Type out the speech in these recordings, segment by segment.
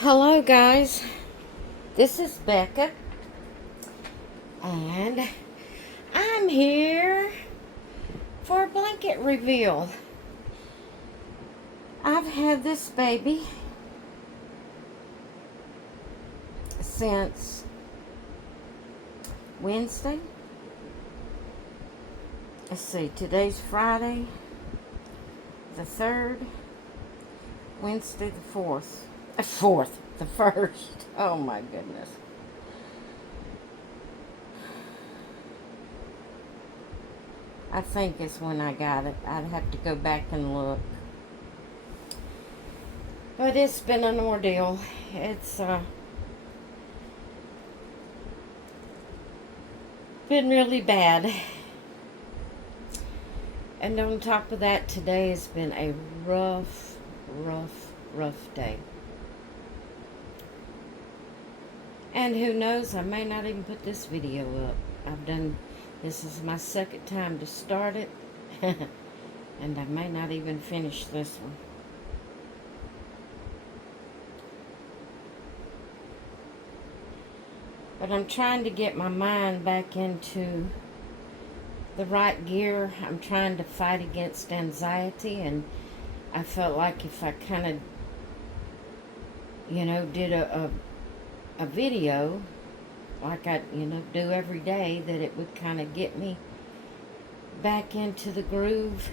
Hello, guys. This is Becca, and I'm here for a blanket reveal. I've had this baby since Wednesday. Let's see, today's Friday the 3rd, Wednesday the 4th. The 1st. Oh my goodness. I think it's when I got it. I'd have to go back and look. But it's been an ordeal. It's been really bad. And on top of that, today has been a rough day. And who knows, I may not even put this video up. This is my second time to start it. And I may not even finish this one. But I'm trying to get my mind back into the right gear. I'm trying to fight against anxiety, and I felt like if I kind of, did a video like I, do every day, that it would kind of get me back into the groove.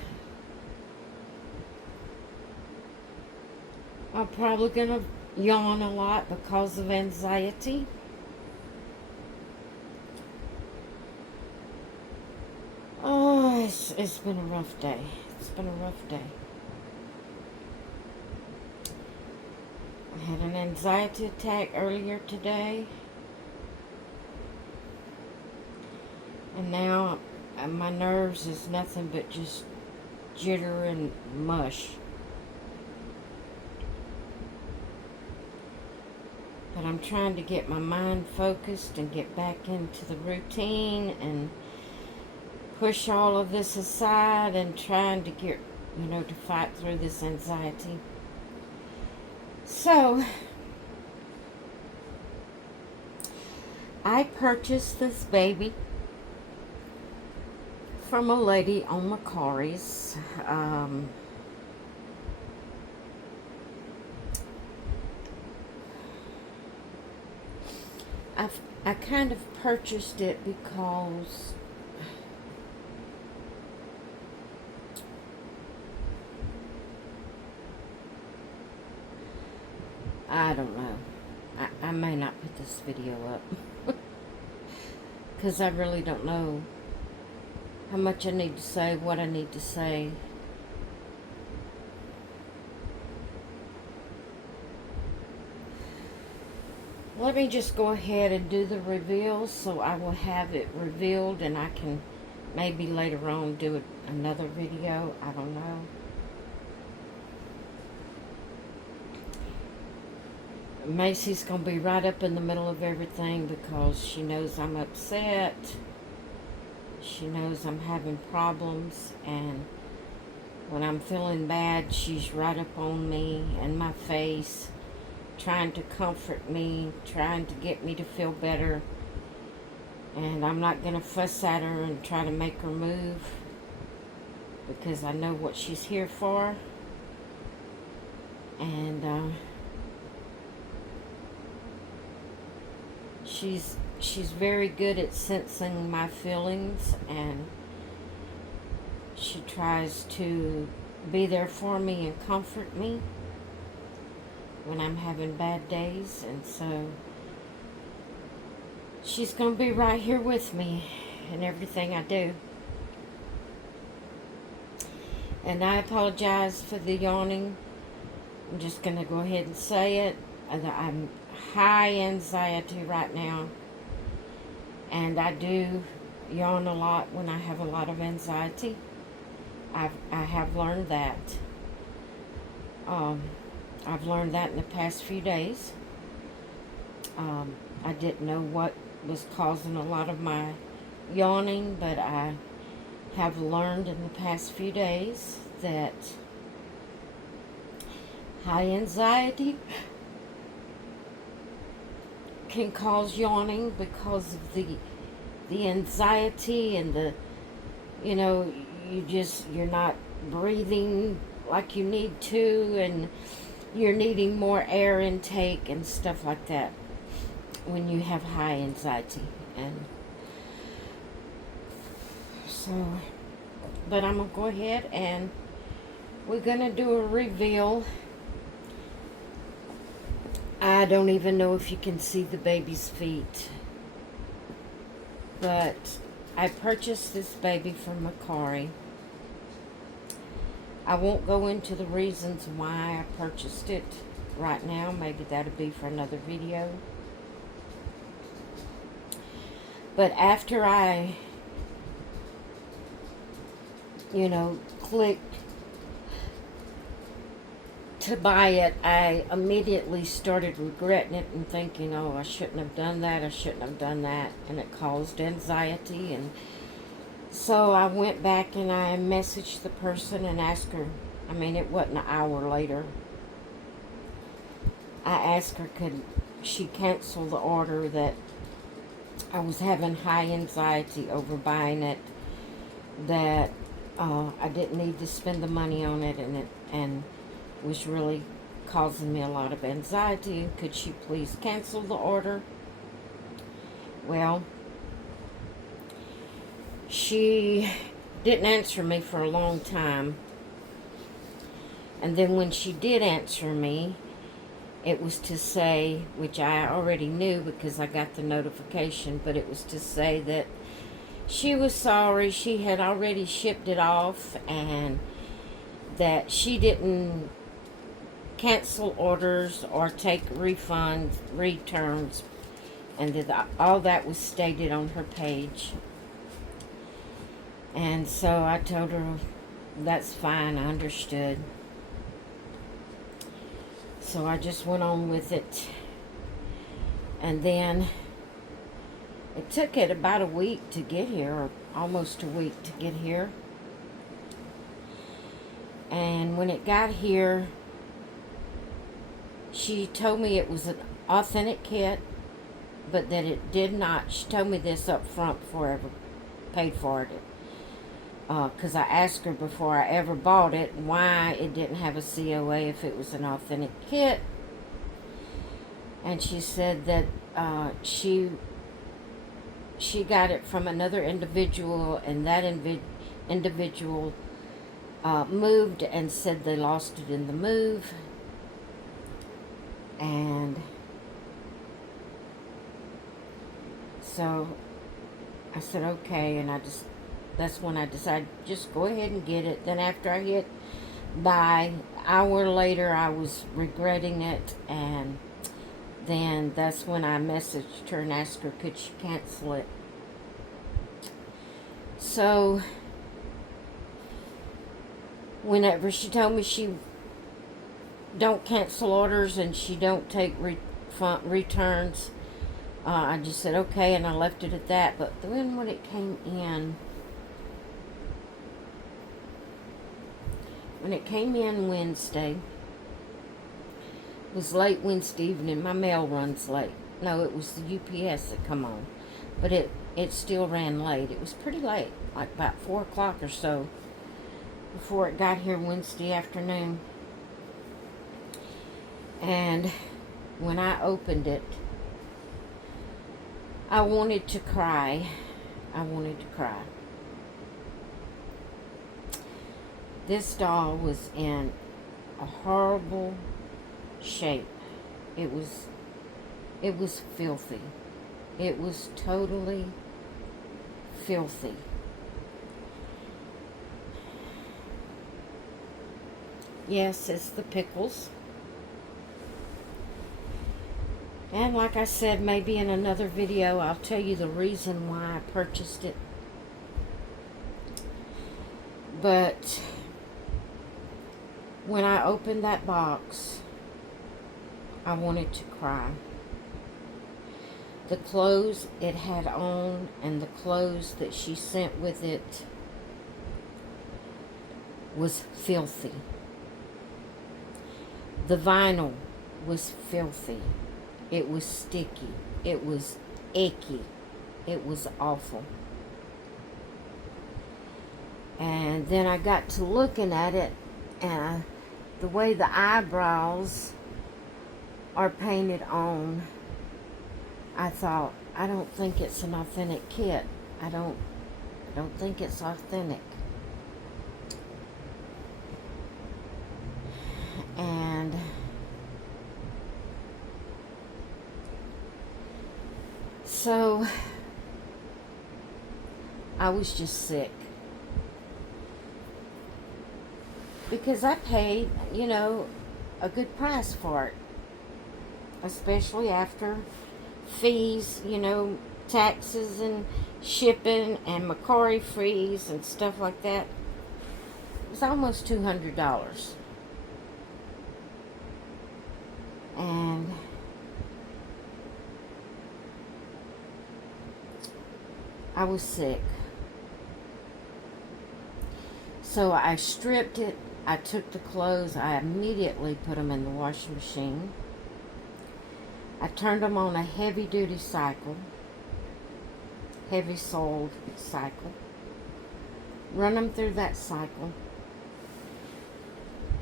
I'm probably going to yawn a lot because of anxiety. Oh, it's been a rough day. It's been a rough day. I had an anxiety attack earlier today. And now my nerves is nothing but just jitter and mush. But I'm trying to get my mind focused and get back into the routine and push all of this aside and trying to get, to fight through this anxiety. So, I purchased this baby from a lady on Macari's. I kind of purchased it because I don't know. I may not put this video up because I really don't know how much I need to say, what I need to say. Let me just go ahead and do the reveal, so I will have it revealed and I can maybe later on do another video. I don't know. Macy's going to be right up in the middle of everything because she knows I'm upset. She knows I'm having problems, and when I'm feeling bad, she's right up on me and my face, trying to comfort me, trying to get me to feel better. And I'm not going to fuss at her and try to make her move because I know what she's here for. And she's very good at sensing my feelings, and she tries to be there for me and comfort me when I'm having bad days. And so she's going to be right here with me in everything I do. And I apologize for the yawning. I'm just going to go ahead and say it. I'm high anxiety right now, and I do yawn a lot when I have a lot of anxiety. I have learned that. I've learned that in the past few days. I didn't know what was causing a lot of my yawning, but I have learned in the past few days that high anxiety can cause yawning because of the anxiety and the, you know, you're not breathing like you need to, and you're needing more air intake and stuff like that when you have high anxiety. And so, but I'm gonna go ahead and we're gonna do a reveal. I don't even know if you can see the baby's feet, but I purchased this baby from Mercari. I won't go into the reasons why I purchased it right now. Maybe that'll be for another video. But after I, clicked to buy it, I immediately started regretting it and thinking, oh, I shouldn't have done that, I shouldn't have done that, and it caused anxiety. And so I went back and I messaged the person and asked her, it wasn't an hour later, I asked her could she cancel the order, that I was having high anxiety over buying it, that I didn't need to spend the money on it, and was really causing me a lot of anxiety. Could she please cancel the order? Well, she didn't answer me for a long time. And then when she did answer me, it was to say, which I already knew because I got the notification, but it was to say that she was sorry, she had already shipped it off, and that she didn't cancel orders or take refunds, returns, and that all that was stated on her page. And so I told her that's fine, I understood. So I just went on with it. And then it took it about a week to get here, or almost a week to get here. And when it got here, she told me it was an authentic kit, but that it did not. She told me this up front before I ever paid for it. Because I asked her before I ever bought it why it didn't have a COA if it was an authentic kit. And she said that she got it from another individual, and that individual moved and said they lost it in the move. And so I said okay, and that's when I decided just go ahead and get it. Then after I hit buy, an hour later I was regretting it, and then that's when I messaged her and asked her could she cancel it. So whenever she told me she don't cancel orders and she don't take returns, I just said okay, and I left it at that. But then when it came in, Wednesday, it was late Wednesday evening. My mail runs late. No, it was the UPS that come on, but it still ran late. It was pretty late, like about 4 o'clock or so, before it got here Wednesday afternoon. And when I opened it, I wanted to cry. This doll was in a horrible shape. It was filthy. It was totally filthy. Yes, it's the pickles. And like I said, maybe in another video I'll tell you the reason why I purchased it. But when I opened that box, I wanted to cry. The clothes it had on and the clothes that she sent with it was filthy. The vinyl was filthy. It was sticky. It was icky. It was awful. And then I got to looking at it, and the way the eyebrows are painted on, I thought, I don't think it's an authentic kit. I don't think it's authentic. And so I was just sick. Because I paid, a good price for it. Especially after fees, taxes and shipping and Macquarie fees and stuff like that. It was almost $200. And I was sick. So I stripped it. I took the clothes. I immediately put them in the washing machine. I turned them on a heavy-duty cycle, heavy-soled cycle. Run them through that cycle.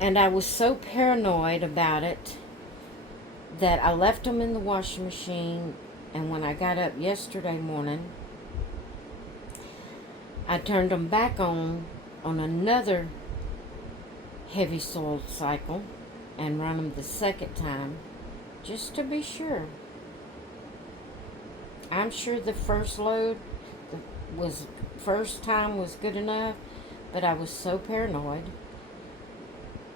And I was so paranoid about it that I left them in the washing machine. And when I got up yesterday morning, I turned them back on another heavy-soled cycle and run them the second time, just to be sure. I'm sure the first load first time was good enough, but I was so paranoid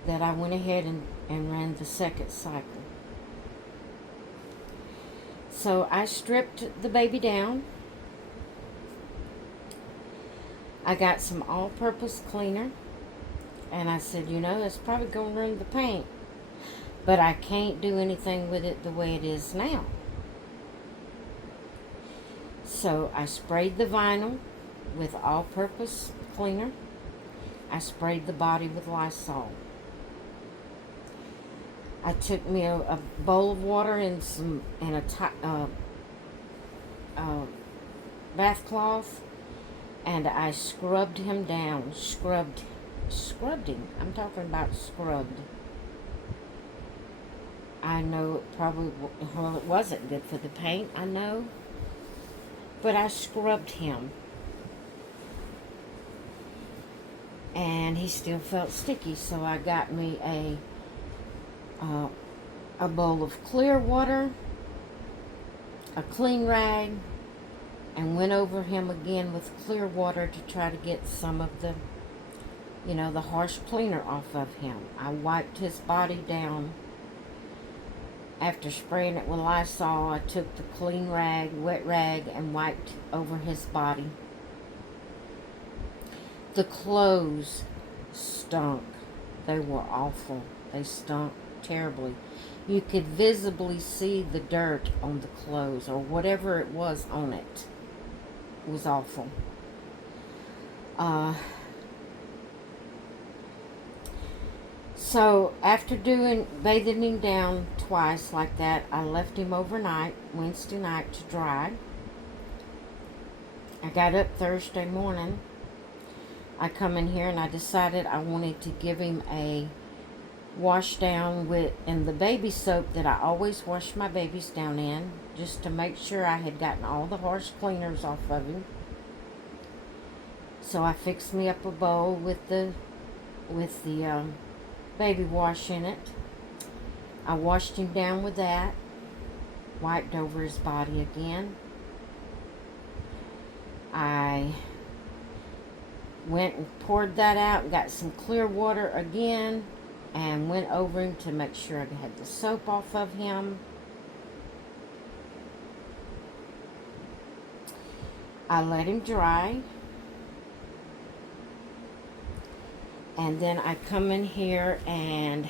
that I went ahead and ran the second cycle. So I stripped the baby down. I got some all-purpose cleaner, and I said, it's probably going to ruin the paint, but I can't do anything with it the way it is now. So I sprayed the vinyl with all-purpose cleaner. I sprayed the body with Lysol. I took me a bowl of water and a bath cloth, and I scrubbed him down. Scrubbed him. I'm talking about scrubbed. I know it probably, it wasn't good for the paint, I know. But I scrubbed him. And he still felt sticky, so I got me a bowl of clear water, a clean rag, and went over him again with clear water to try to get some of the, the harsh cleaner off of him. I wiped his body down. After spraying it with Lysol, I took the clean rag, wet rag, and wiped over his body. The clothes stunk. They were awful. They stunk terribly. You could visibly see the dirt on the clothes, or whatever it was on it. It was awful. So after bathing him down twice like that, I left him overnight, Wednesday night, to dry. I got up Thursday morning. I come in here and I decided I wanted to give him a wash down in the baby soap that I always wash my babies down in, just to make sure I had gotten all the harsh cleaners off of him. So I fixed me up a bowl with the baby wash in it. I washed him down with that, wiped over his body again. I went and poured that out, got some clear water again, and went over him to make sure I had the soap off of him. I let him dry. And then I come in here and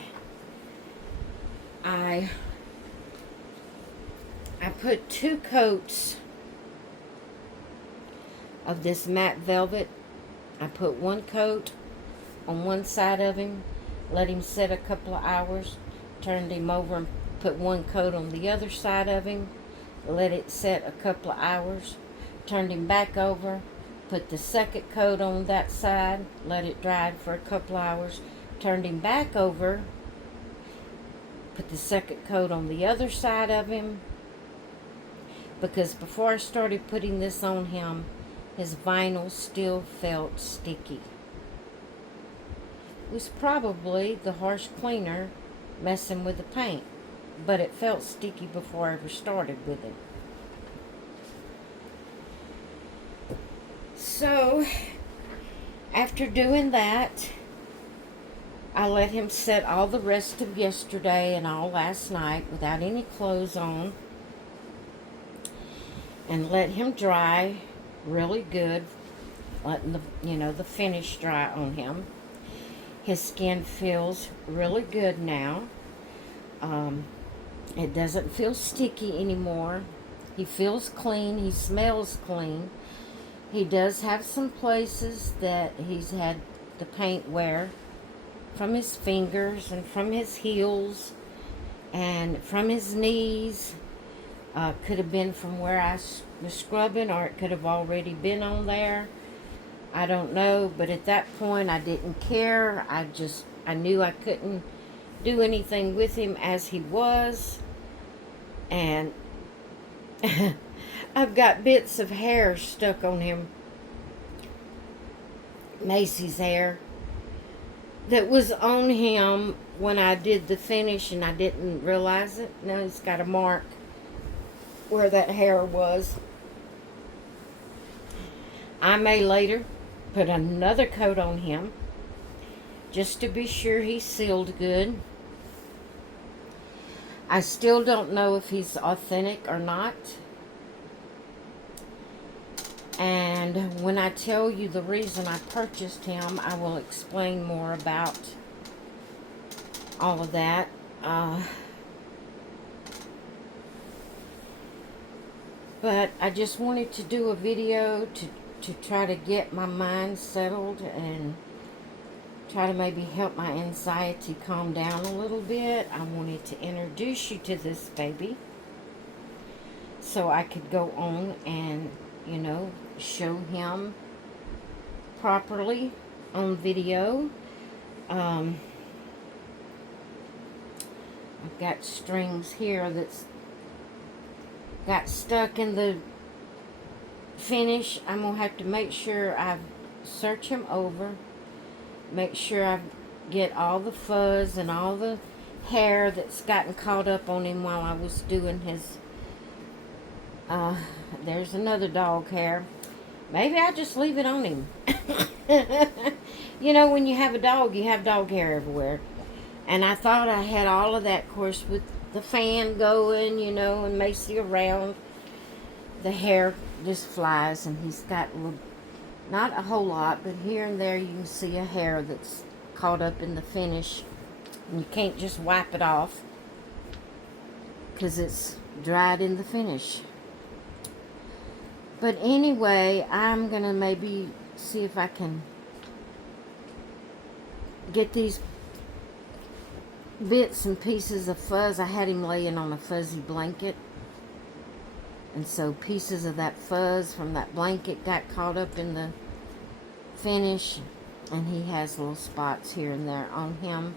I put 2 coats of this matte velvet. I put 1 coat on one side of him, let him sit a couple of hours, turned him over and put one coat on the other side of him, let it set a couple of hours, turned him back over, put the second coat on that side, let it dry for a couple of hours, turned him back over, put the second coat on the other side of him, because before I started putting this on him, his vinyl still felt sticky. It was probably the harsh cleaner messing with the paint, but it felt sticky before I ever started with it. So, after doing that, I let him set all the rest of yesterday and all last night without any clothes on, and let him dry really good, letting the finish dry on him. His skin feels really good now. It doesn't feel sticky anymore. He feels clean. He smells clean. He does have some places that he's had the paint wear from his fingers and from his heels and from his knees. Could have been from where I was scrubbing, or it could have already been on there. I don't know, but at that point I didn't care. I knew I couldn't do anything with him as he was. And I've got bits of hair stuck on him. Macy's hair that was on him when I did the finish, and I didn't realize it. Now he's got a mark where that hair was. I may later put another coat on him just to be sure he's sealed good. I still don't know if he's authentic or not. And when I tell you the reason I purchased him, I will explain more about all of that. But I just wanted to do a video to try to get my mind settled and try to maybe help my anxiety calm down a little bit. I wanted to introduce you to this baby so I could go on and, show him properly on video. I've got strings here that's got stuck in the finish. I'm going to have to make sure I search him over, make sure I get all the fuzz and all the hair that's gotten caught up on him while I was doing his, there's another dog hair. Maybe I just leave it on him. When you have a dog, you have dog hair everywhere. And I thought I had all of that, of course, with the fan going, and Macy around. The hair just flies, and he's got not a whole lot, but here and there you can see a hair that's caught up in the finish. And you can't just wipe it off because it's dried in the finish. But anyway, I'm going to maybe see if I can get these bits and pieces of fuzz. I had him laying on a fuzzy blanket, and so pieces of that fuzz from that blanket got caught up in the finish, and he has little spots here and there on him.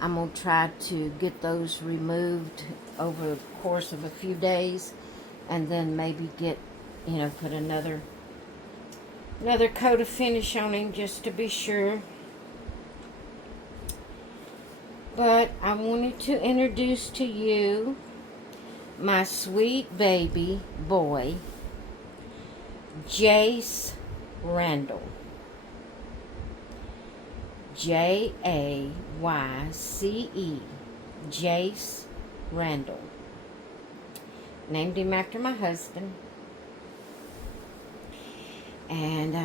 I'm going to try to get those removed over the course of a few days, and then maybe get, put another coat of finish on him just to be sure. But I wanted to introduce to you my sweet baby boy, Jace Randall. Jayce, Jace Randall. Named him after my husband. And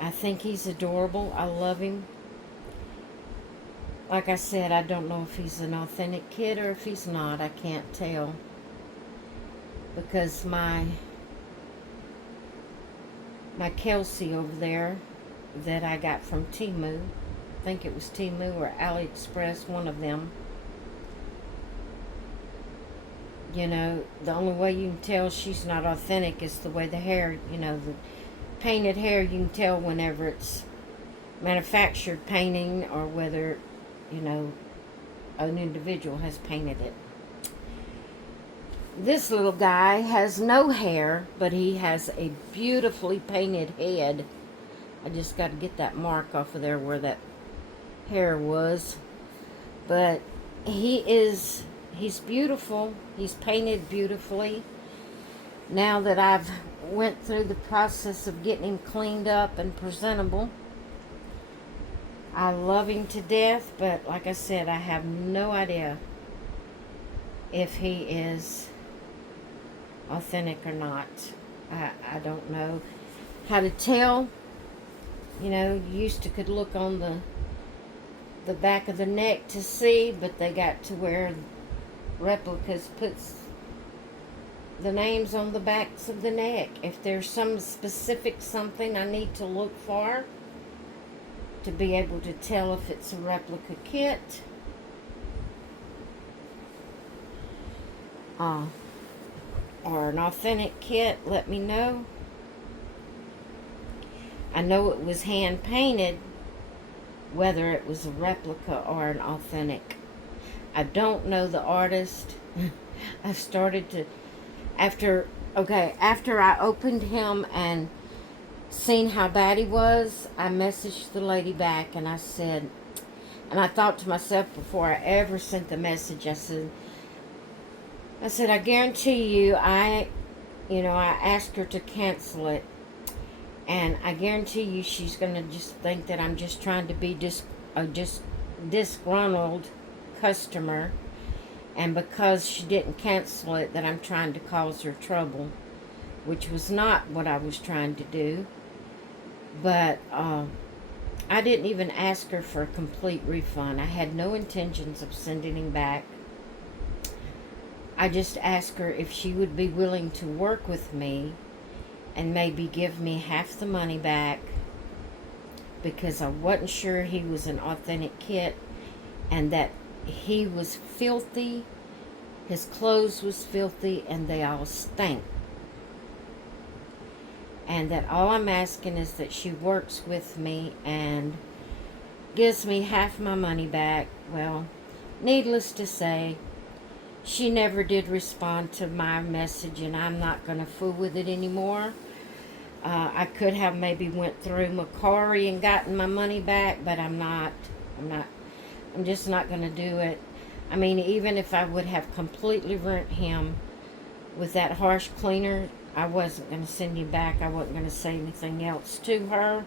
I think he's adorable. I love him. Like I said, I don't know if he's an authentic kid or if he's not. I can't tell. Because my Kelsey over there that I got from Temu, I think it was Temu or AliExpress, one of them, You know, the only way you can tell she's not authentic is the way the hair, you know, the painted hair, you can tell whenever it's manufactured painting or whether, you know, an individual has painted it. This little guy has no hair, but he has a beautifully painted head. I just got to get that mark off of there where that hair was. But he's beautiful. He's painted beautifully. Now that I've went through the process of getting him cleaned up and presentable, I love him to death, but like I said, I have no idea if he is authentic or not. I don't know how to tell. You know, you used to could look on the back of the neck to see, but they got to where replicas puts the names on the backs of the neck. If there's some specific something I need to look for to be able to tell if it's a replica kit, or an authentic kit, let me know. I know it was hand painted, whether it was a replica or an authentic. I don't know the artist. I started to, after I opened him and seen how bad he was, I messaged the lady back and I said, and I thought to myself before I ever sent the message, I said, I guarantee you, I asked her to cancel it, and I guarantee you she's going to just think that I'm just trying to be just disgruntled customer, and because she didn't cancel it, that I'm trying to cause her trouble, which was not what I was trying to do. But I didn't even ask her for a complete refund. I had no intentions of sending him back. I just asked her if she would be willing to work with me and maybe give me half the money back, because I wasn't sure he was an authentic kit, and that he was filthy, his clothes was filthy, and they all stank. And that all I'm asking is that she works with me and gives me half my money back. Well, needless to say, she never did respond to my message, and I'm not going to fool with it anymore. I could have maybe went through Macari and gotten my money back, but I'm just not going to do it. I mean, even if I would have completely ruined him with that harsh cleaner, I wasn't going to send him back. I wasn't going to say anything else to her.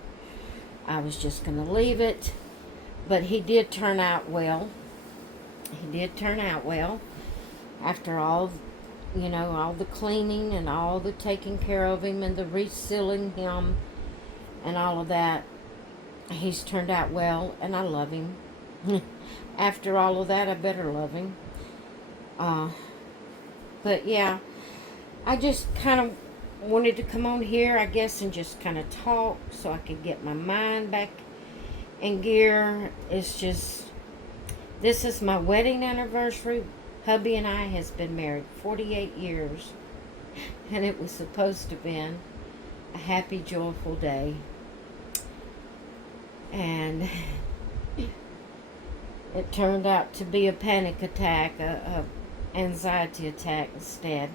I was just going to leave it. But he did turn out well. He did turn out well. After all, all the cleaning and all the taking care of him and the resealing him and all of that, he's turned out well, and I love him. After all of that, I better love him. But yeah, I just kind of wanted to come on here, I guess, and just kind of talk so I could get my mind back in gear. It's just, this is my wedding anniversary. Hubby and I has been married 48 years, and it was supposed to have been a happy, joyful day. And it turned out to be a panic attack, a anxiety attack instead.